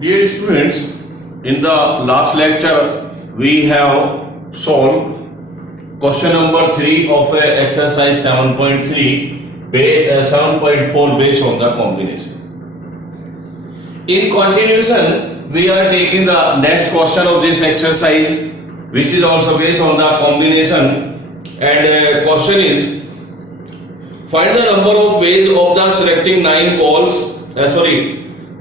Dear students, in the last lecture we have solved question number 3 of exercise 7.4 based on the combination. In continuation, we are taking the next question of this exercise, which is also based on the combination, and question is find the number of ways of the selecting 9 balls.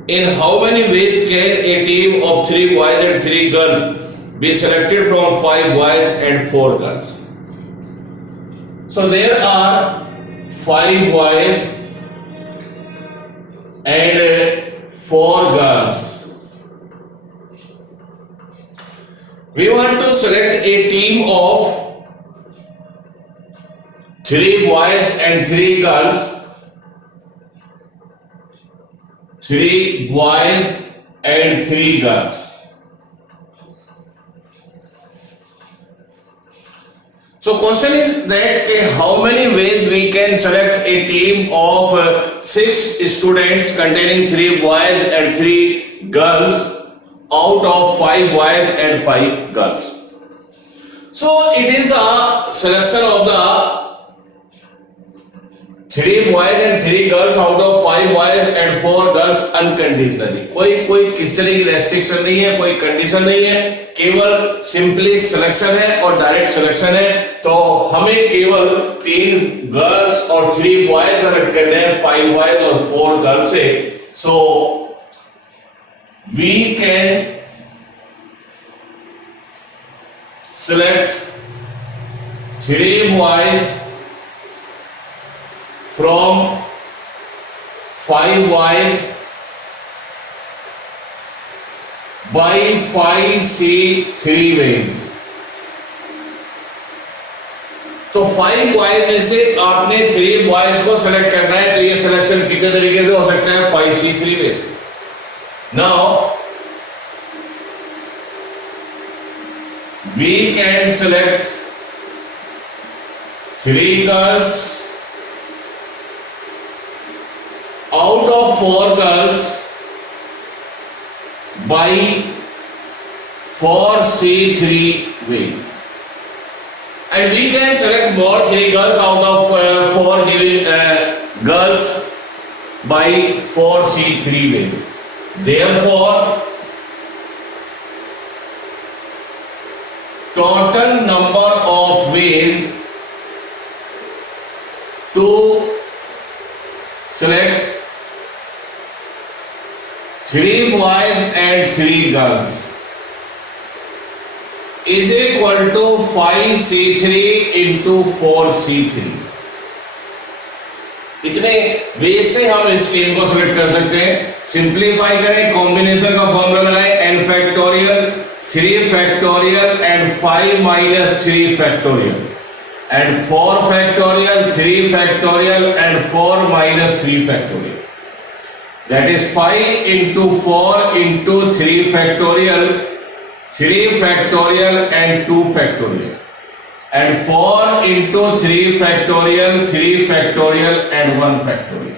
In how many ways can a team of 3 boys and 3 girls be selected from 5 boys and 4 girls? So there are 5 boys and 4 girls. We want to select a team of 3 boys and 3 girls. 3 boys and 3 girls. So question is that how many ways we can select a team of 6 students containing 3 boys and 3 girls out of 5 boys and 5 girls. So it is the selection of the 3 boys and 3 girls out of 5 boys and 4 girls unconditionally. कोई किसी तरह की रेस्ट्रिक्शन नहीं है, कोई condition नहीं है, केवल सिंपली सिलेक्शन है और डायरेक्ट सिलेक्शन है. तो हमें केवल 3 गर्ल्स और 3 बॉयज सेलेक्ट करने हैं, 5 बॉयज और 4 गर्ल्स से. So we can select 3 boys from 5 boys by 5C3 ways. तो 5 बॉयज में से आपने 3 बॉयज को सेलेक्ट करना है, तो ये सिलेक्शन कितने तरीके से हो सकता है? 5C3 ways. Now we can select 3 girls out of 4 girls by 4C3 ways, and we can select more 3 girls out of 4 given girls by 4C3 ways. Therefore, total number of ways to select 3 boys and 3 girls is equal to 5C3 into 4C3. इतने वे से हम इस टीम को सिलेक्ट कर सकते हैं. सिंप्लीफाई करें, कॉम्बिनेशन का फॉर्मूला लगाएं, n फैक्टोरियल 3 फैक्टोरियल एंड 5 माइनस 3 फैक्टोरियल and 4 factorial, 3 factorial and 4 minus 3 factorial. That is 5 into 4 into 3 factorial, 3 factorial and 2 factorial, and 4 into 3 factorial, 3 factorial and 1 factorial.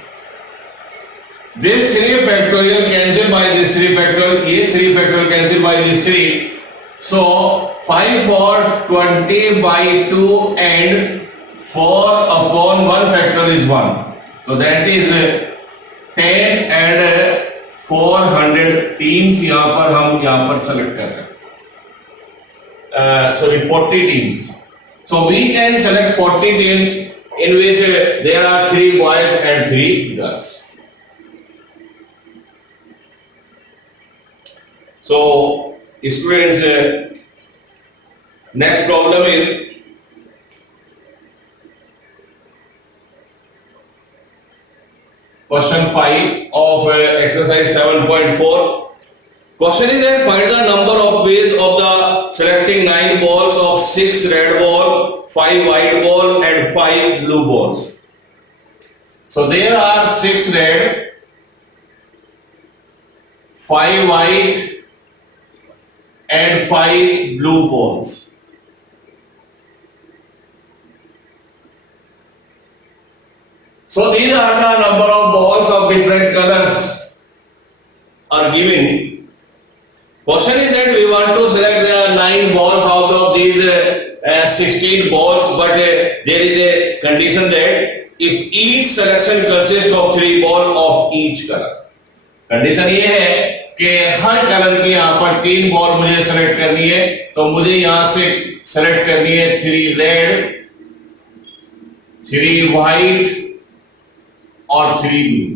This 3 factorial cancel by this 3 factorial, ये 3 factorial cancel by this 3. So 5 for 20 by 2 and 4 upon 1 factorial is 1. So that is 10 and 400 teams हम यहाँ पर select कर सकते हैं. 40 teams. So we can select 40 teams in which there are 3 boys and 3 girls. So students, next problem is question 5 of exercise 7.4. Question is that find the number of ways of the selecting 9 balls of 6 red ball, 5 white ball and 5 blue balls. So there are 6 red, 5 white and 5 blue balls. So these are the number of balls of different colors are given Question is that we want to select 9 balls out of these 16 balls, but there is a condition that if each selection consists of 3 balls of each color. Condition ये है कि हर कलर की यहाँ पर 3 बॉल मुझे सेलेक्ट करनी है, तो मुझे यहाँ से सेलेक्ट करनी है 3 रेड, 3 व्हाइट और 3 blue.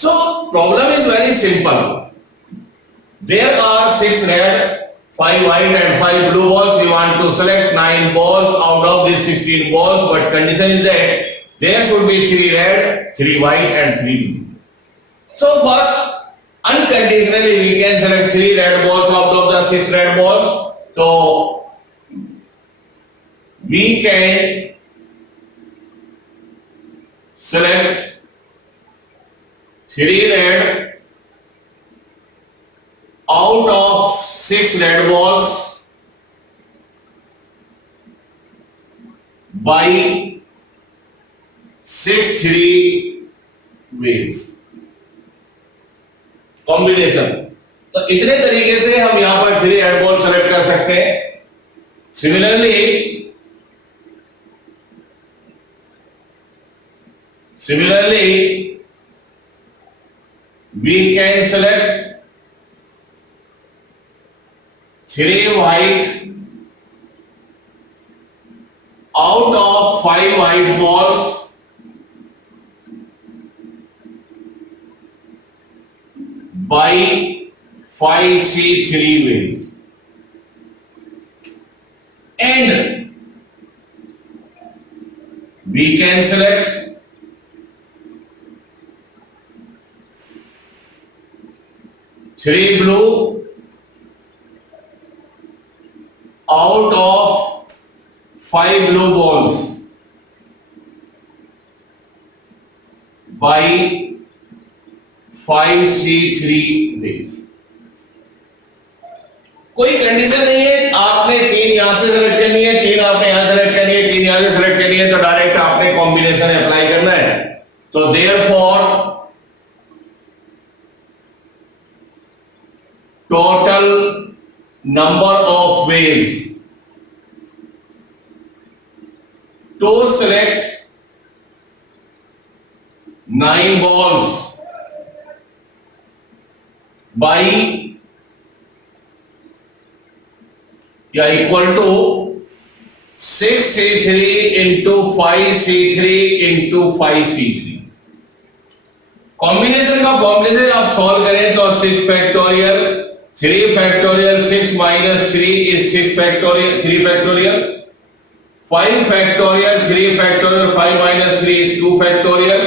So problem is very simple. There are 6 red, 5 white and 5 blue balls. We want to select 9 balls out of these 16 balls, but condition is that there should be 3 red, 3 white and 3 blue. So first, unconditionally we can select 3 red balls out of the 6 red balls. So we can select 3 red out of 6 red balls by 6 3 ways. Combination. तो इतने तरीके से हम यहां पर 3 red ball select कर सकते हैं. Similarly, we can select 3 white out of 5 white balls by 5C3 ways. And we can select 3 blue out of 5 blue balls by 5C3 ways. कोई कंडीशन नहीं है, आपने 3 यहां से सेलेक्ट करनी है, 3 आपने यहां सेलेक्ट करनी है, 3 यहां से सेलेक्ट करनी है, तो डायरेक्ट आपने कॉम्बिनेशन अप्लाई करना है. तो therefore total number of ways to select 9 balls by equal to 6C3 into 5C3 into 5C3. Combination का फॉर्मूले से आप सॉल्व करें तो 6 फैक्टोरियल 3 factorial 6 minus 3 is 6 factorial 3 factorial 5 factorial 3 factorial 5 minus 3 is 2 factorial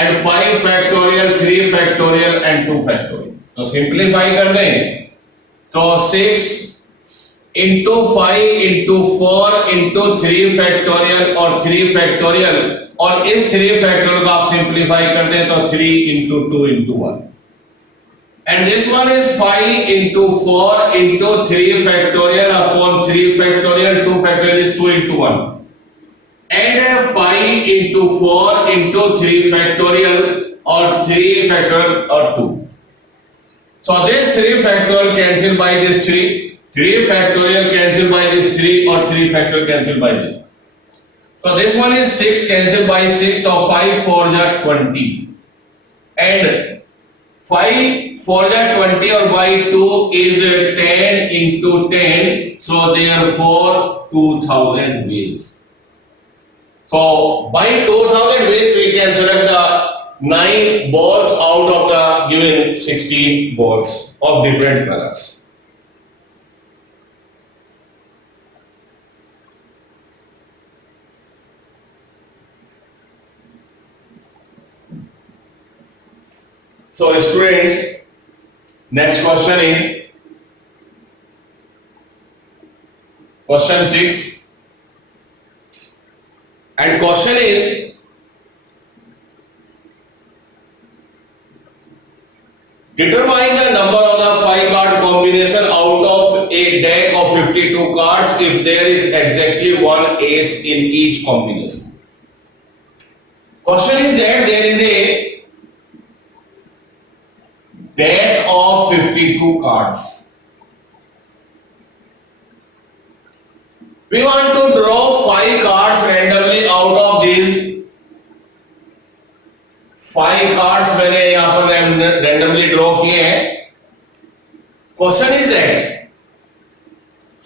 and 5 factorial 3 factorial and 2 factorial. तो सिंप्लीफाई कर दें तो 6 into 5 into 4 into 3 factorial और 3 factorial और इस 3 factorial को आप सिंप्लीफाई कर दें तो 3 into 2 into 1. And this one is 5 into 4 into 3 factorial upon 3 factorial, 2 factorial is 2 into 1. And 5 into 4 into 3 factorial or 3 factorial or 2. So this 3 factorial cancel by this 3, 3 factorial cancel by this 3 or 3 factorial cancel by this. So this one is 6 cancel by 6, so 5 4 are 20. And 5 4 20 or by 2 is 10 into 10, so therefore 2000 ways. So by 2000 ways we can select the 9 balls out of the given 16 balls of different colors. So students, next question is question 6, and question is determine the number of the 5 card combination out of a deck of 52 cards if there is exactly one ace in each combination. Question is that there is a deck of 52 cards. We want to draw 5 cards randomly out of these 5 cards मैंने यहाँ पर randomly draw किए हैं. Question is that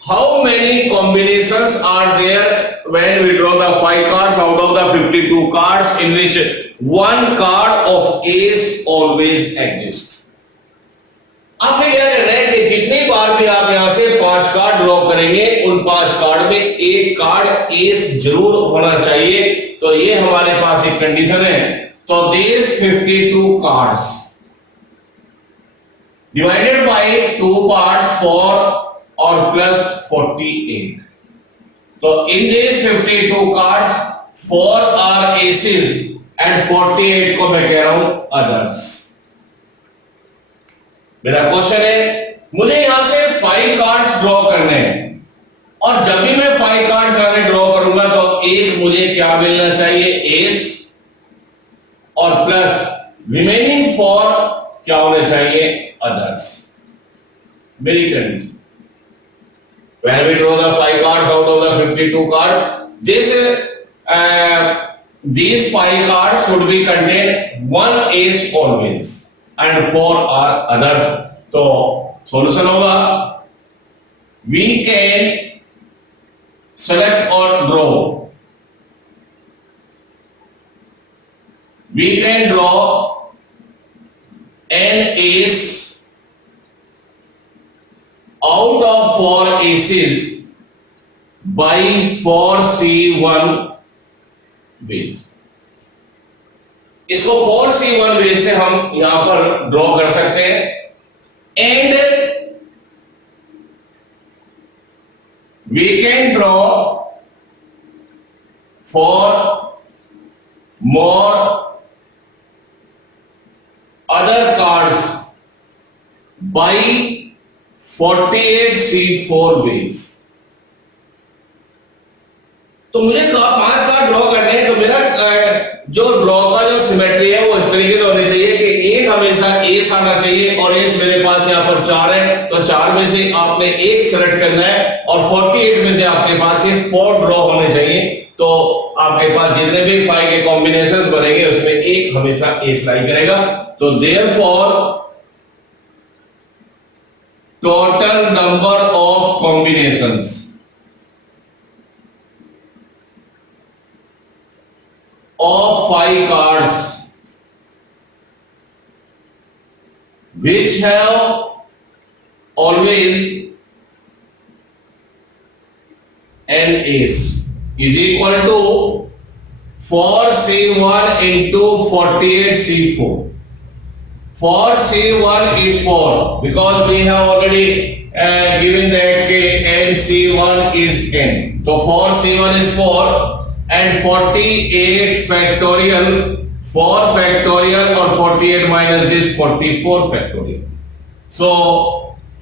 how many combinations are there when we draw the 5 cards out of the 52 cards in which one card of ace always exists. आपने क्या करना है कि जितनी बार भी आप यहां से 5 कार्ड ड्रॉ करेंगे उन 5 कार्ड में एक कार्ड एस जरूर होना चाहिए. तो ये हमारे पास एक कंडीशन है. तो these 52 cards divided by 2 parts 4 or plus 48. So in these 52 cards 4 are aces and 48 को मैं कह रहा हूं others. मेरा क्वेश्चन है मुझे यहां से 5 कार्ड्स ड्रॉ करने हैं और जब भी मैं 5 कार्ड्स यहां ड्रॉ करूंगा तो एक मुझे क्या मिलना चाहिए एस और प्लस रिमेनिंग 4 क्या होने चाहिए अदर्स. मेरी condition when we draw the 5 cards out of the 52 cards these 5 cards should be contain one ace always and 4 are others. तो solution होगा we can select or draw. We can draw an ace out of 4 aces by 4C1 ways. इसको 4C1 वे से हम यहां पर ड्रॉ कर सकते हैं and we can draw 4 more other cards by 48C4 ways. तो मुझे 5 कार्ड ड्रॉ करने हैं. तो मेरा जो ड्रॉ का जो सिमेट्री है वो इस तरीके से होनी चाहिए कि एक हमेशा एस आना चाहिए और एस मेरे पास यहाँ पर 4 है तो 4 में से आपने एक सेलेक्ट करना है और 48 में से आपके पास ये 4 ड्रॉ होने चाहिए. तो आपके पास जितने भी 5 के कॉम्बिनेशंस बनेंगे उसमें एक हमेशा एस लाई करेगा. तो therefore total number of combinations of 5 cards which have always an ace is equal to 4C1 into 48C4. 4C1 is 4 because we have already given that NC1 is n. So 4C1 is 4 and 48 factorial 4 factorial or 48 minus this 44 factorial. So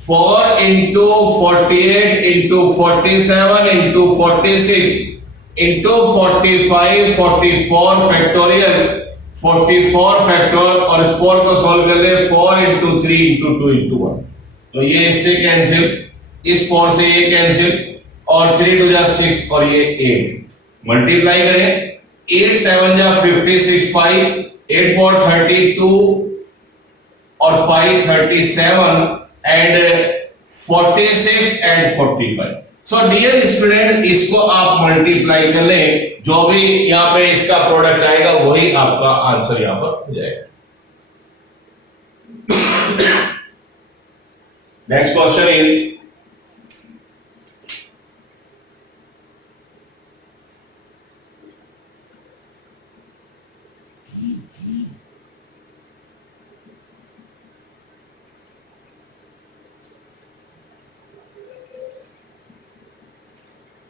4 into 48 into 47 into 46 into 45 44 factorial 44 फैक्टोरियल और इस 4 को सॉल्व कर ले 4 into 3 into 2 into 1. तो ये इससे कैंसिल इस 4 से ये कैंसिल और 3 2 जा 6 और ये 8 मल्टीप्लाई करें 8 7 जा 56 5 8 4 32 और 5 37 and 46 and 45. सो डियर स्टूडेंट इसको आप मल्टीप्लाई कर लें जो भी यहां पे इसका प्रोडक्ट आएगा वही आपका आंसर यहां पर हो जाएगा. Next question is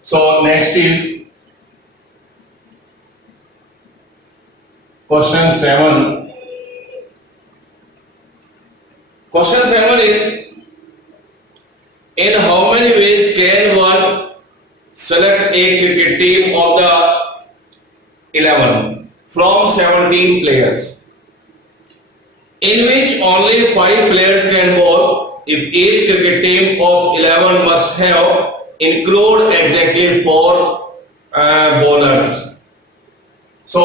so next is question 7. Question 7 is in how many ways can one select a cricket team of the 11 from 17 players? in which only 5 players can bowl. If each cricket team of 11 must have include exactly 4 bowlers. So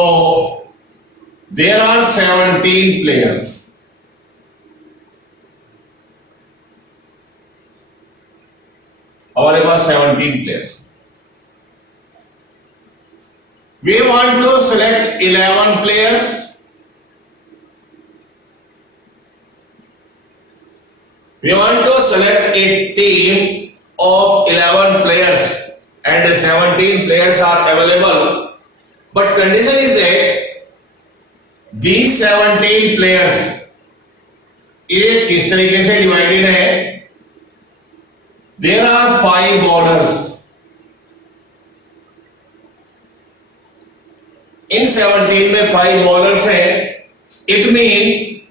there are 17 players. हमारे पास 17 players. We want to select 11 players. We want to select a team of 11 players and 17 players are available. But condition is that these 17 players ये किस तरीके से डिवाइडेड है? There are 5 bowlers. इन 17 में 5 bowlers हैं. It means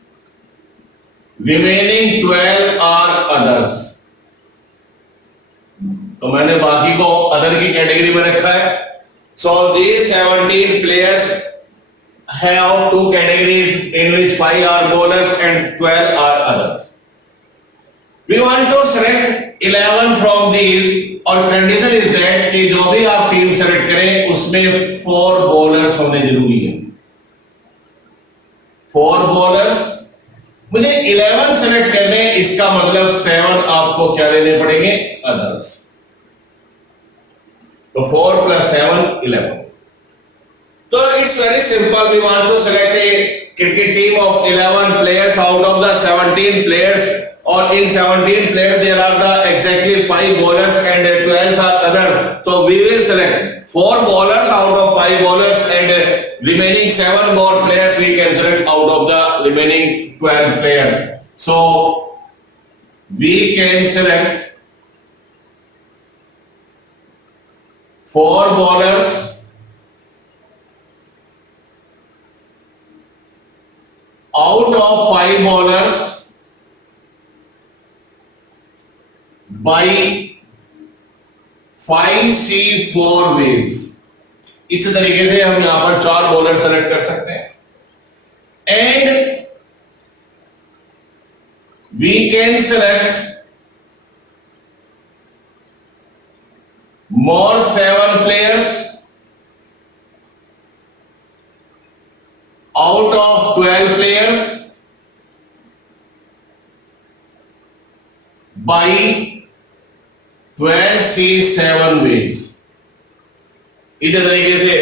remaining 12 are others. तो मैंने बाकी को अदर की कैटेगरी में रखा है. So these 17 players have 2 categories in which 5 are bowlers and 12 are others. We want to select 11 from these और कंडीशन इज दैट कि जो भी आप टीम सेलेक्ट करें उसमें 4 बॉलर्स होने जरूरी है. 4 बॉलर्स. मुझे 11 सेलेक्ट करने, इसका मतलब 7 आपको क्या लेने पड़ेंगे? अदर्स. तो 4 + 7 11. So it's very simple. We want to select a cricket team of 11 players out of the 17 players, or in 17 players there are the exactly 5 bowlers and 12 are others. So we will select 4 bowlers out of 5 bowlers and remaining 7 more players we can select out of the remaining 12 players. So we can select 4 bowlers out of 5 bowlers by 5C4 ways. इस तरीके से हम यहां पर 4 bowler select कर सकते हैं. And we can select more 7 players out of 12 players by 12C7 ways. इस तरीके से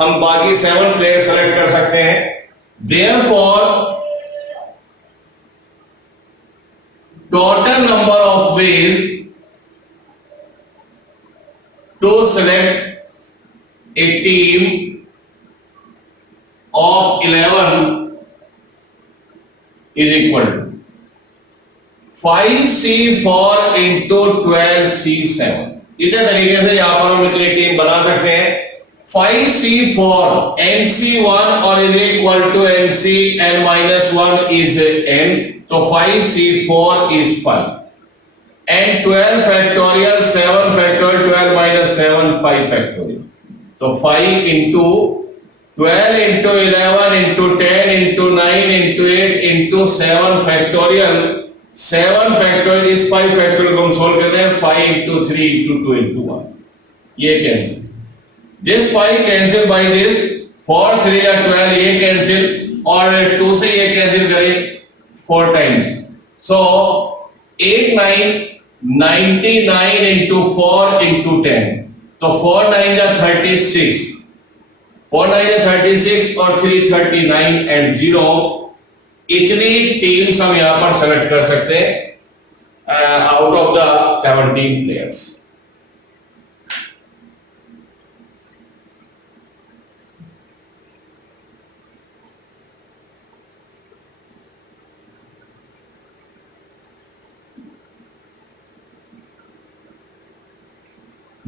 हम बाकी 7 प्लेयर सेलेक्ट कर सकते हैं. Therefore total number of ways to select a team of 11 is equal to 5C4 into 12C7. इसी तरीके से यहां पर हम इतनी टीम बना सकते हैं. 5C4 NC1 और is equal to NC n-1 is n. तो 5C4 is 5 and 12 factorial 7 factorial 12 minus 7 5 factorial. So 5 into 12 into 11 into 10 into 9 into 8 into 7 factorial. 7 factorial is 5 factorial को हम सोल्व करते हैं. 5 into 3 into 2 into 1. ये cancel. This 5 cancel by this. 4 3 या 12 ये कैंसिल और 2 से ये कैंसिल करें 4 times. So 8 9 99 into 4 into 10. तो 4 9 या 36. 4 9 या 36 और 3 39 and 0. इतनी टीम्स हम यहां पर सेलेक्ट कर सकते हैं out of the 17 players.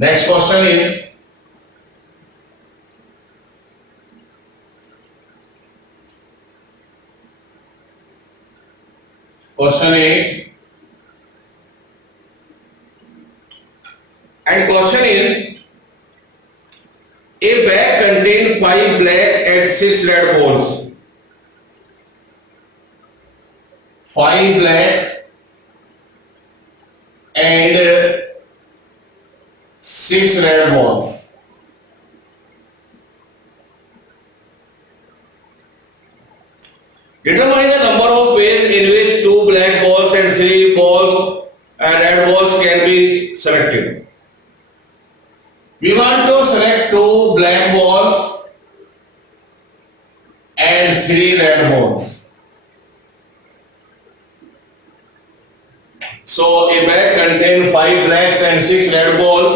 Next question is question 8 and question is a bag contains 5 black and 6 red balls. 5 black and 6 red balls. Determine the number of ways in which 2 black balls and 3 balls and red balls can be selected. We want to select 2 black balls and 3 red balls. So a bag contains 5 blacks and 6 red balls.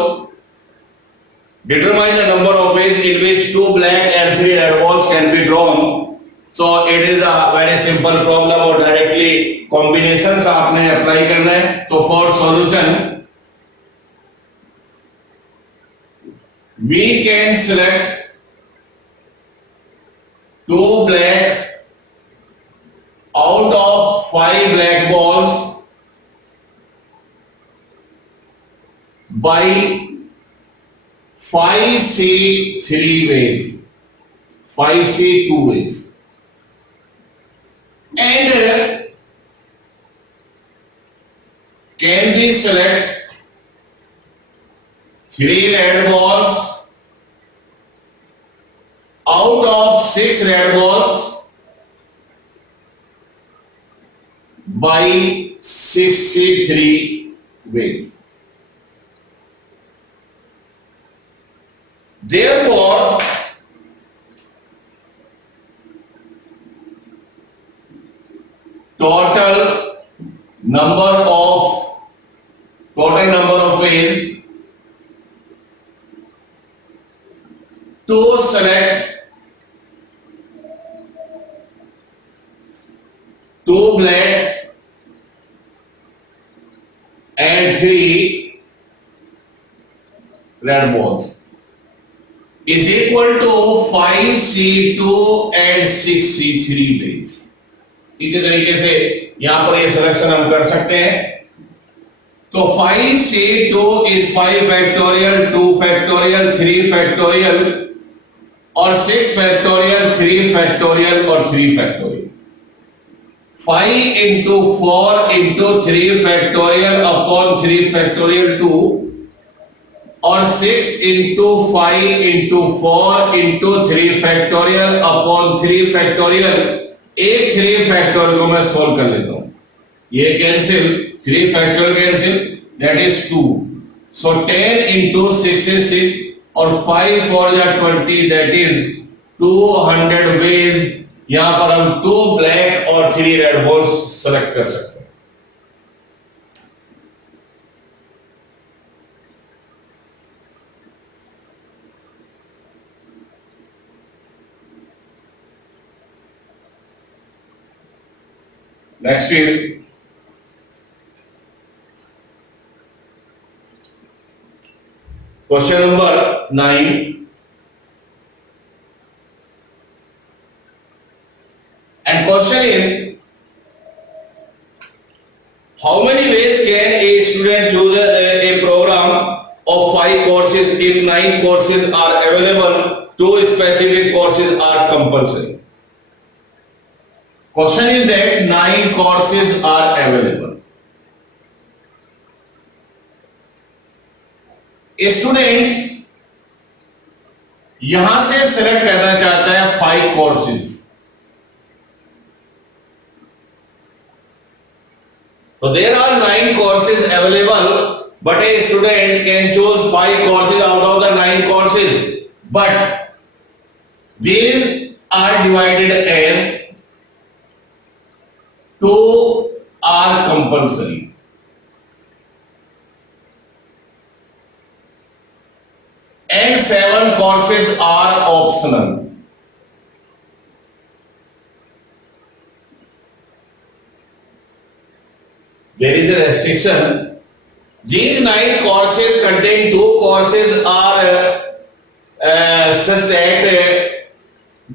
Determine the number of ways in which 2 black and 3 red balls can be drawn. So it is a very simple problem और directly combinations आपने apply करना है. तो for solution we can select 2 black out of 5 black balls by 5C 3 ways, 5C 2 ways. And can we select 3 red balls out of 6 red balls by 63 ways. Therefore, total number of ways to select 2 black and 3 red balls is equal to 5C2 and 6C3 ways. इसी तरीके से यहां पर ये सिलेक्शन हम कर सकते हैं. तो 5C2 is 5 factorial, 2 factorial, 3 factorial और 6 factorial, 3 factorial और 3 factorial. 5 into 4 into 3 factorial upon 3 factorial 2 और 6 into 5 into 4 into 3 factorial upon 3 factorial. एक 3 फैक्टोरियल को मैं सॉल्व कर लेता हूं. ये कैंसिल, 3 फैक्टोरियल कैंसिल, दैट इज 2. सो 10 into 6 is 6 और 5 4 या 20, दैट इज 200 वेज. यहां पर हम 2 ब्लैक और 3 रेड बॉल्स सेलेक्ट कर सकते हैं. Next is question number 9. And question is, how many ways can a student choose a program of 5 courses if 9 courses are available, 2 specific courses are compulsory? Question is that 9 courses are available. Students यहां से सेलेक्ट करना चाहता है 5 courses. So there are 9 courses available, but a student can choose 5 courses out of the 9 courses. But these are divided as 2 are compulsory and 7 courses are optional. There is a restriction. These 9 courses contain 2 courses are such that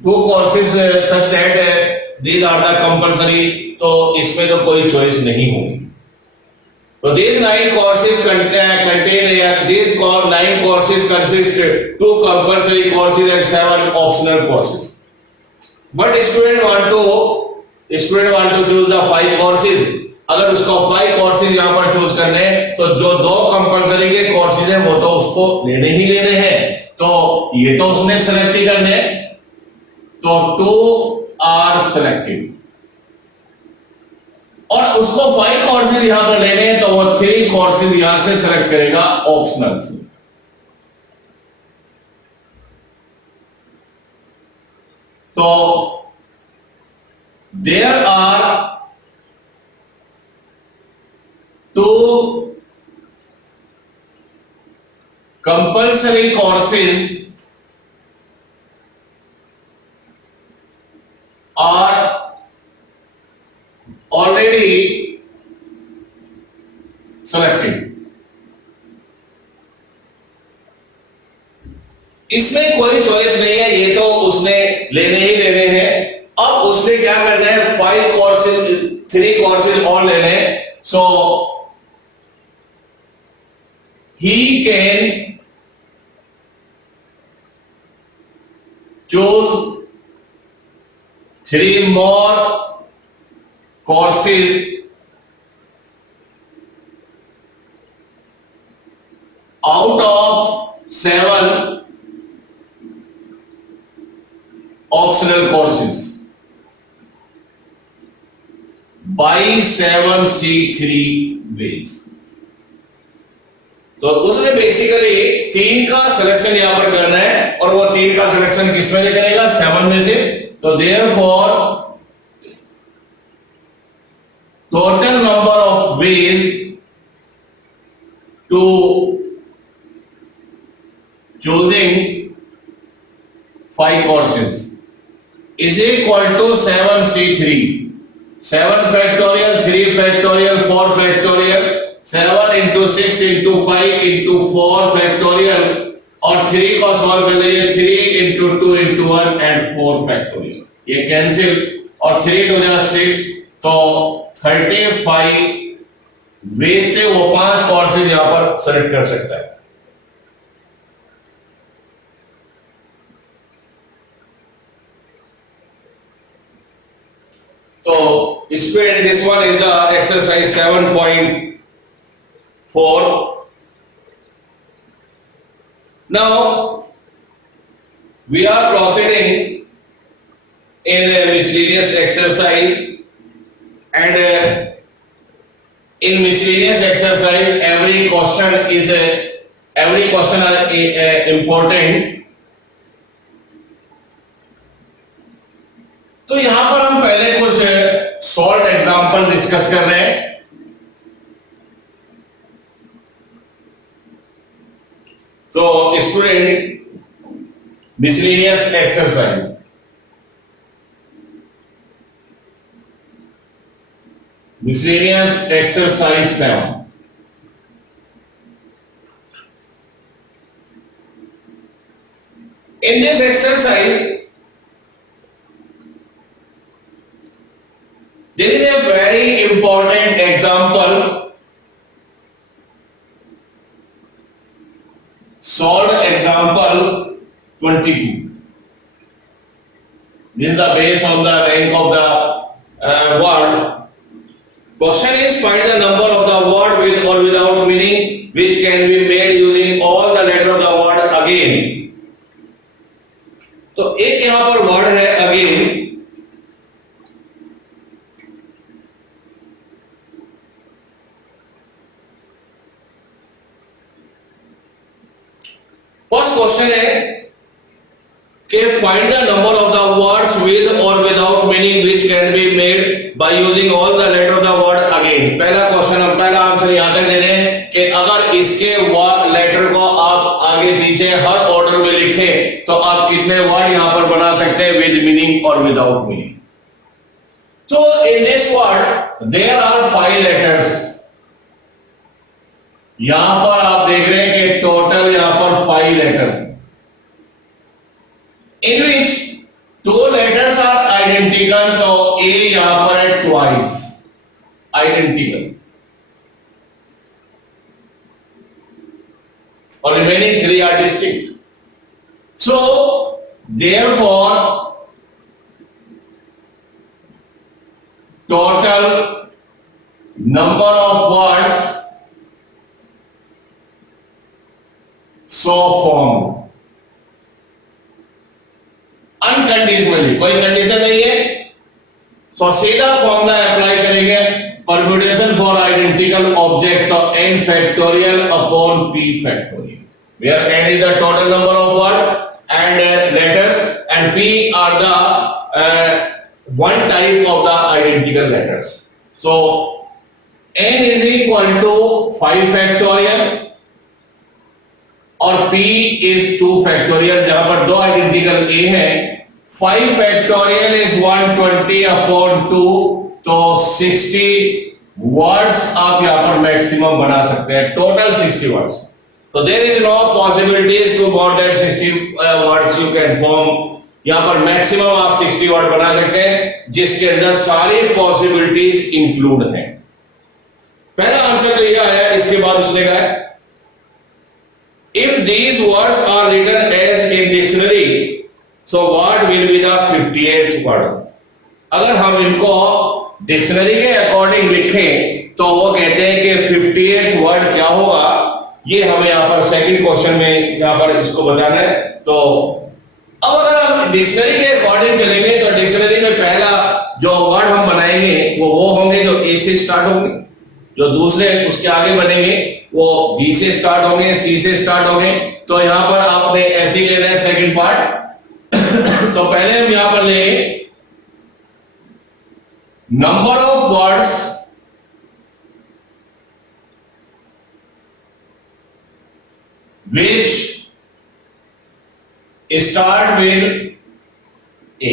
2 courses such that these are the compulsory. तो इसमें तो कोई चॉइस नहीं होगी. तो these 9 courses contain these 9 courses consist 2 compulsory courses and 7 optional courses. But student want to student want to choose the 5 courses, अगर उसको 5 कोर्सेज यहां पर चूज करने तो जो 2 कंपलसरी के कोर्सेज है वो तो उसको लेने ही लेने हैं, तो ये तो उसने सेलेक्ट ही करने, तो 2 आर सेलेक्टेड। और उसको 5 कोर्सेज यहां पर लेने हैं तो वो 3 कोर्सेज यहां से सेलेक्ट करेगा ऑप्शनल से। तो there are 2 compulsory courses are already selected। इसमें कोई चॉइस नहीं है, ये तो उसने लेने ही लेने हैं। अब उसने क्या करना है, 5 कोर्सेज 3 कोर्सेज और लेने हैं, सो he can choose 3 more courses out of 7 optional courses by 7C3 ways। तो उसने बेसिकली 3 का सिलेक्शन यहां पर करना है, और वो 3 का सिलेक्शन किस में से करेगा, 7 में से। तो therefore total number of ways to choosing 5 courses is equal to 7C3, 7 factorial 3 factorial 4 factorial 7 into 6 into 5 into 4 factorial, और 3 को सॉल्व कर लीजिए, 3 into 2 into 1 and 4 फैक्टोरियल, ये कैंसिल, और 3 to 6, तो 35 वेज से वो 5 कोर्सेज यहां पर सेलेक्ट कर सकता है। तो student, this one is the exercise 7.4। Now we are proceeding in a miscellaneous exercise, and in miscellaneous exercise every question are important। तो यहां पर हम पहले कुछ सॉल्व एग्जांपल डिस्कस कर रहे हैं। तो student, miscellaneous exercise, miscellaneous exercise 7। In this exercise there is a very important example, solve example 22। This is the base of the rank of the word. Question is, find the number of the word with or without meaning which can be made using all the letter of the word again। तो एक यहां पर वर्ड है again, first question है कि find the number of the words with और without meaning which can be made by using all the letter of the word again. पहला question, हम पहला आंसर यहां तक दे रहे हैं कि अगर इसके लेटर को आप आगे पीछे हर ऑर्डर में लिखें तो आप कितने वर्ड यहां पर बना सकते हैं, विद मीनिंग और विदाउट मीनिंग। तो in this word there are 5 letters. यहां पर आप देख रहे हैं कि टोटल यहां पर 5 letters, in which 2 letters are identical. तो ए यहां पर है ट्वाइस आइडेंटिकल, और remaining 3 are distinct. So therefore total number of words so formed unconditionally, कोई कंडीशन नहीं है, सो सीधा फॉर्मूला अप्लाई करेंगे, परम्यूटेशन फॉर आइडेंटिकल ऑब्जेक्ट तो n factorial upon p factorial, where n is the total number of word and letters and p are the one type of the identical letters. So n is equal to 5 factorial और p is 2 factorial, जहां पर दो identical a है, 5 factorial is 120 upon 2, तो 60 वर्ड्स आप यहां पर मैक्सिमम बना सकते हैं, टोटल 60 words. So there is no possibilities to more than 60 words you can form. यहां पर मैक्सिमम आप 60 वर्ड बना सकते हैं जिसके अंदर सारी पॉसिबिलिटीज इंक्लूड हैं. पहला आंसर तो यह आया. इसके बाद उसने कहा if these words are written as in dictionary so what will be the 58th word. अगर हम इनको डिक्शनरी के अकॉर्डिंग लिखें तो वो कहते हैं कि 58th वर्ड क्या होगा. ये हमें यहाँ पर सेकंड क्वेश्चन में यहाँ पर इसको बताना है. तो अब अगर हम डिक्शनरी के अकॉर्डिंग चलेंगे तो डिक्शनरी में पहला जो वर्ड हम बनाएंगे वो होंगे जो ए से स्टार्ट होंगे, जो दूसरे उसके आगे बनेंगे वो बी से स्टार्ट होंगे, सी से स्टार्ट होंगे. तो यहां पर आपने ऐसे ही लेना है सेकंड पार्ट. तो पहले हम यहां पर लेंगे number of words which start with A.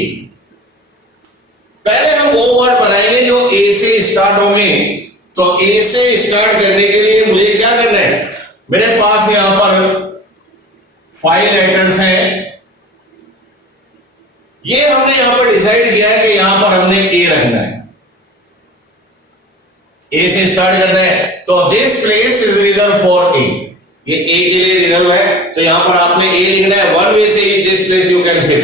पहले हम वो वर्ड बनाएंगे जो A से स्टार्ट होंगे. तो A से स्टार्ट करने के लिए मुझे क्या करना है, मेरे पास यहां पर 5 लेटर्स हैं. ये हमने यहां पर डिसाइड किया है कि यहां पर हमने A रखना है, A से स्टार्ट करना है. तो this place is reserve for A. ये A के लिए रिजर्व है, तो यहां पर आपने A लिखना है. वन वे से this place you can fill.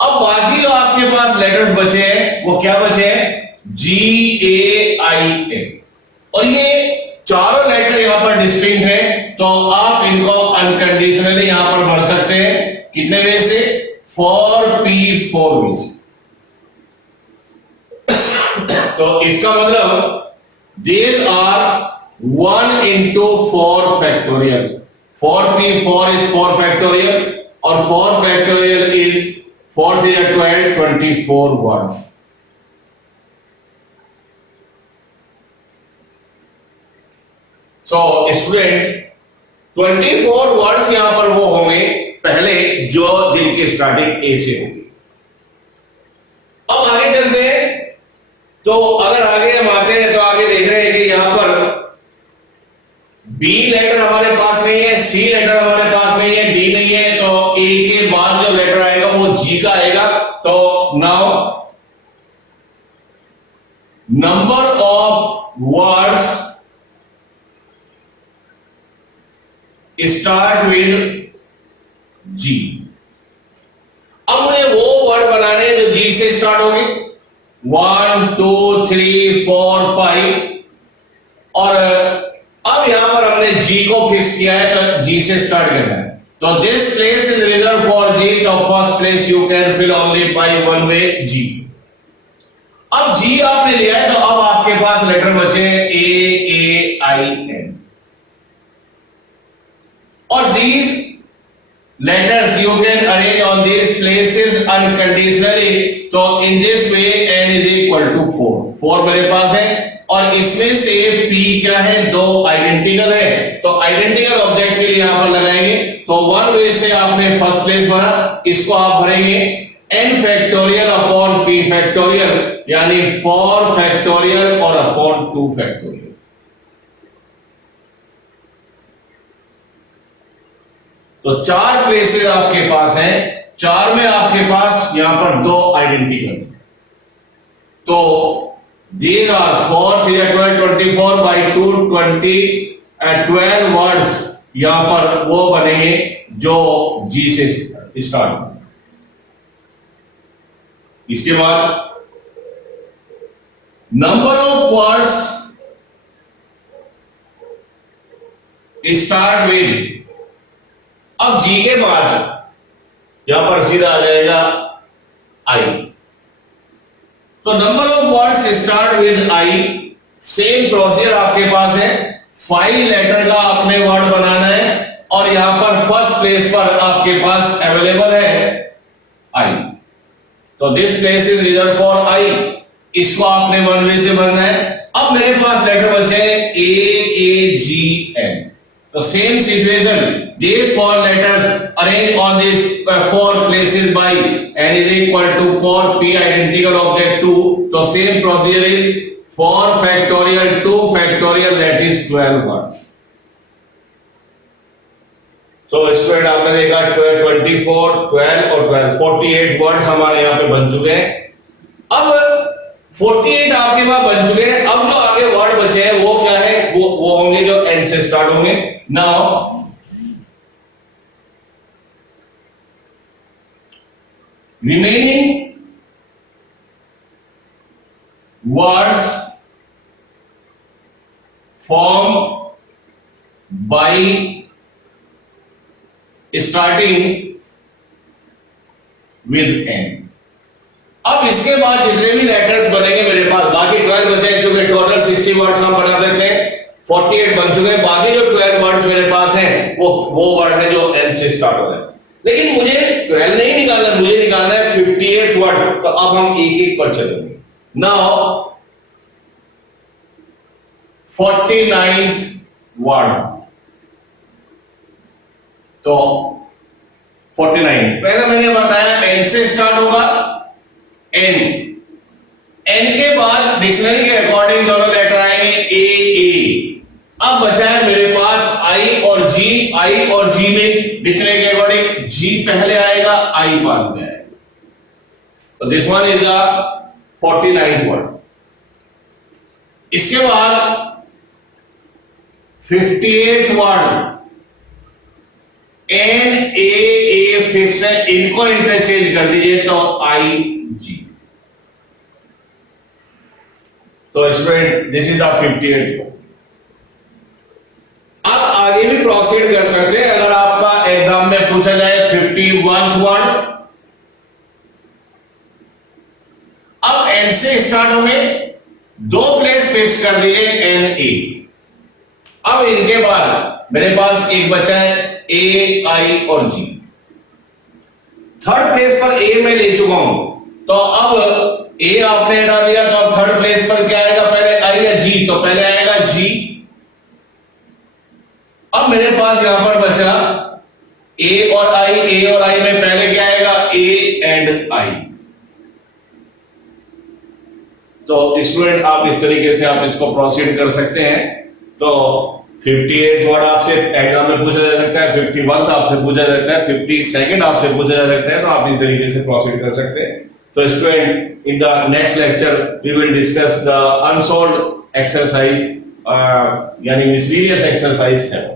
अब बाकी जो आपके पास लेटर्स बचे हैं वो क्या बचे हैं, GAIN. और ये चारों लेटर यहां पर डिस्टिंक्ट है, तो आप इनको अनकंडीशनली यहां पर भर सकते हैं. कितने वे से, 4P4 वे से. तो इसका मतलब these are 1 into 4 factorial. 4P4 is 4 factorial और 4 factorial is 4 3 12, 24 words. So students 24 वर्ड्स यहां पर वो होंगे पहले जो जिनकी स्टार्टिंग ए से होगी. अब आगे चलते हैं. तो अगर आगे हम आते हैं तो आगे देख रहे हैं कि यहां पर बी लेटर हमारे पास नहीं है, सी लेटर हमारे पास नहीं है, डी नहीं है, तो ए के बाद जो लेटर आएगा वो जी का आएगा. तो now number of words start with G. अब मुझे वो वर्ड बनाने हैं जो जी से स्टार्ट होंगे. 1 2 3 4 5. और अब यहां पर हमने जी को फिक्स किया है तो जी से स्टार्ट करना है. तो this place is reserve for G. तो first place you can fill only by one way G. अब जी आपने लिया है तो अब आपके पास लेटर बचे AAIN. और these letters you can arrange on these places unconditionally. तो in this way n is equal to 4. 4 मेरे पास है और इसमें से p क्या है, दो आइडेंटिकल है. तो आइडेंटिकल ऑब्जेक्ट के लिए यहां पर लगाएंगे. तो वन वे से आपने फर्स्ट प्लेस भरा, इसको आप भरेंगे n factorial upon p factorial, यानी 4 फैक्टोरियल और अपॉन 2 फैक्टोरियल. तो 4 प्लेसेस आपके पास हैं. 4 में आपके पास यहां पर दो आइडेंटिकल्स. तो these are 4 3 12 24 by 2 20 12 वर्ड्स यहां पर वो बनेंगे जो जी से स्टार्ट. इसके बाद number of words start with, अब जी के बाद यहां पर सीधा आ जाएगा आई। तो number of words start with I, same procedure आपके पास है। 5 लेटर का आपने वर्ड बनाना है और यहां पर फर्स्ट प्लेस पर आपके पास अवेलेबल है आई, तो this place is reserve for I, इसको आपने वन वे से भरना है। अब मेरे पास लेटर बचे AAGN, तो same situation, these 4 letters arranged on these 4 places by n is equal to 4p identical object 2, so same procedure is 4 factorial 2 factorial, that is 12 words. So student आपने देखा 24 12 और 12 48 वर्ड्स हमारे यहाँ पे बन चुके हैं। अब 48 आपके पास बन चुके हैं, अब जो आगे वर्ड बचे हैं वो क्या है, वो होंगे जो n से स्टार्ट होंगे। Now remaining words formed by starting with n। अब इसके बाद जितने भी लेटर्स बनेंगे मेरे पास, बाकी 12 बचे हैं, चूंकि टोटल 60 वर्ड्स हम बना सकते हैं, 48 बन चुके हैं, बाकी जो 12 वर्ड्स मेरे पास हैं वो वर्ड है जो n से स्टार्ट हो रहे हैं। लेकिन मुझे 12 नहीं निकालना, मुझे निकालना है 58 वर्ड, तो अब हम एक एक पर चलेंगे। नाउ 49th वर्ड, तो 49 पहले मैंने बताया n से स्टार्ट होगा, n के बाद डिक्शनरी के अकॉर्डिंग दोनों लेटर आएंगे A। अब बचा है मेरे पास I और G में डिक्शनरी के अकॉर्डिंग G पहले आएगा, I बाद में आएगा, तो this one is the 49th word. इसके बाद 58th word, N A fix है, इनको इंटरचेंज कर दीजिए तो I G, तो student this is the 58th word. आप आगे भी प्रोसीड कर सकते हैं, अगर आपका एग्जाम में पूछा जाए 51th वर्ड, अब N से स्टार्ट होंगे, 2 प्लेस फिक्स कर दिए N A। अब इनके बाद मेरे पास एक बचा है A I और G, 3rd प्लेस पर A में ले चुका हूं, तो अब A आपने हटा दिया, तो अब 3rd प्लेस पर क्या आएगा, पहले I या G, तो पहले आएगा G। अब मेरे पास यहां पर बचा A और I में पहले क्या आएगा, A एंड I। तो स्टूडेंट आप इस तरीके से आप इसको प्रोसीड कर सकते हैं। तो 58 वर्ड आपसे एग्जाम में पूछा जा सकता है, 51 आपसे पूछा जाता है, 52 आपसे पूछा जा सकता है, तो आप इस तरीके से प्रोसीड कर सकते हैं। तो student in the next lecture we will discuss the unsolved exercise, यानी मिसलीनियस एक्सरसाइज 7।